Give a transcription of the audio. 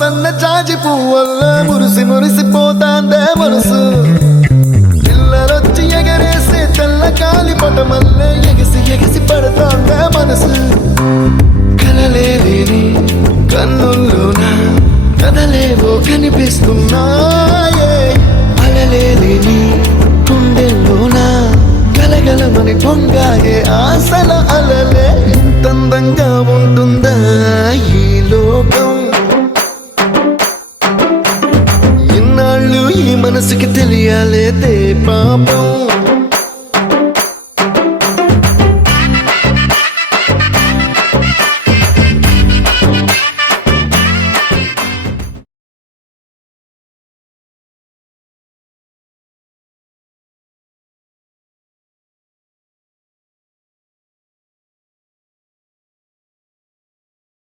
సన్న జాజి పువ్వల్ల మురిసి మురిసిపోతాందే మనసు పిల్లలొచ్చి ఎగరేసే తెల్ల కాలి పటమల్లే ఎగిసి ఎగిసి పడతాందే మనసు కలలేని కన్నుల్లోన కదలేవో కనిపిస్తున్నాయే అలలేని గుండెల్లోన గలగలమని పొంగాయే ఆశల అలలే ఇంతందంగా ఉంటుందా ఈ లోకం ఇన్నాళ్ళు ఈ మనసుకి తెలియాలేదే పాపం